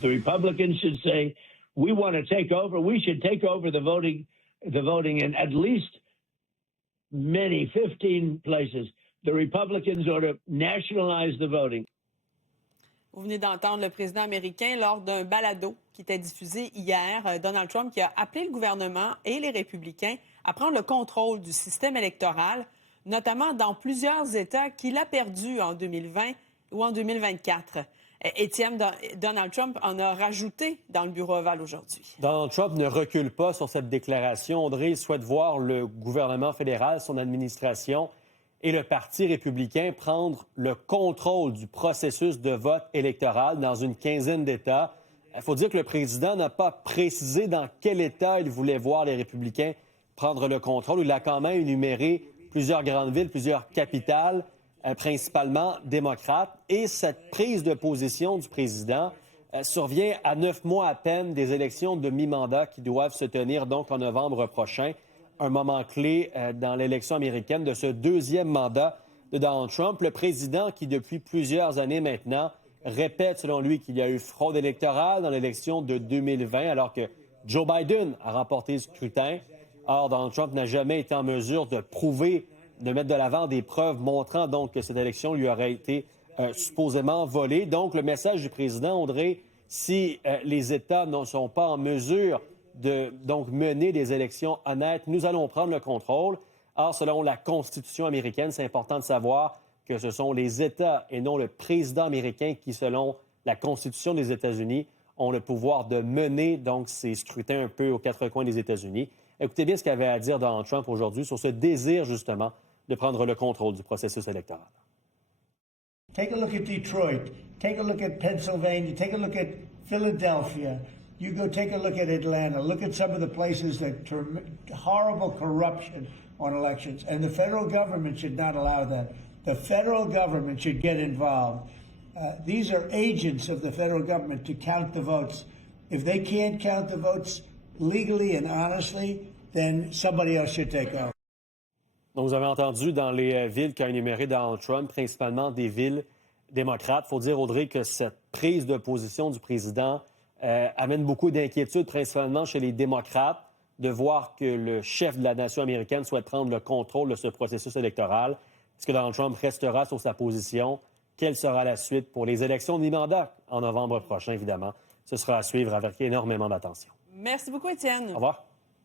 The Republicans should say, we want to take over. We should take over the voting in at least 15 places. The Republicans ought to nationalize the voting. Vous venez d'entendre le président américain lors d'un balado qui était diffusé hier, Donald Trump, qui a appelé le gouvernement et les républicains à prendre le contrôle du système électoral, notamment dans plusieurs États qu'il a perdus en 2020 ou en 2024. Étienne, Donald Trump en a rajouté dans le bureau ovale aujourd'hui. Donald Trump ne recule pas sur cette déclaration. Audrey souhaite voir le gouvernement fédéral, son administration et le Parti républicain prendre le contrôle du processus de vote électoral dans une quinzaine d'États. Il faut dire que le président n'a pas précisé dans quel État il voulait voir les républicains prendre le contrôle. Il a quand même énuméré plusieurs grandes villes, plusieurs capitales, principalement démocrates. Et cette prise de position du président survient à 9 mois à peine des élections de mi-mandat qui doivent se tenir donc en novembre prochain. Un moment clé dans l'élection américaine de ce deuxième mandat de Donald Trump. Le président qui, depuis plusieurs années maintenant, répète, selon lui, qu'il y a eu fraude électorale dans l'élection de 2020, alors que Joe Biden a remporté le scrutin. Or, Donald Trump n'a jamais été en mesure de prouver, de mettre de l'avant des preuves montrant donc que cette élection lui aurait été supposément volée. Donc, le message du président, Audrey, si les États ne sont pas en mesure de donc mener des élections honnêtes, nous allons prendre le contrôle. Or, selon la Constitution américaine, c'est important de savoir que ce sont les États et non le président américain qui, selon la Constitution des États-Unis, ont le pouvoir de mener donc ces scrutins un peu aux quatre coins des États-Unis. Écoutez bien ce qu'avait à dire Donald Trump aujourd'hui sur ce désir, justement, de prendre le contrôle du processus électoral. Take a look at Detroit. Take a look at Pennsylvania. Take a look at Philadelphia. You go take a look at Atlanta. Look at some of the places that horrible corruption on elections. And the federal government should not allow that. The federal government should get involved. These are agents of the federal government to count the votes. If they can't count the votes legally and honestly, then somebody else should take over. Donc, vous avez entendu dans les villes qu'a énuméré Donald Trump, principalement des villes démocrates. Il faut dire, Audrey, que cette prise de position du président amène beaucoup d'inquiétudes, principalement chez les démocrates, de voir que le chef de la nation américaine souhaite prendre le contrôle de ce processus électoral. Est-ce que Donald Trump restera sur sa position? Quelle sera la suite pour les élections de mi-mandat en novembre prochain, évidemment? Ce sera à suivre avec énormément d'attention. Merci beaucoup, Étienne. Au revoir.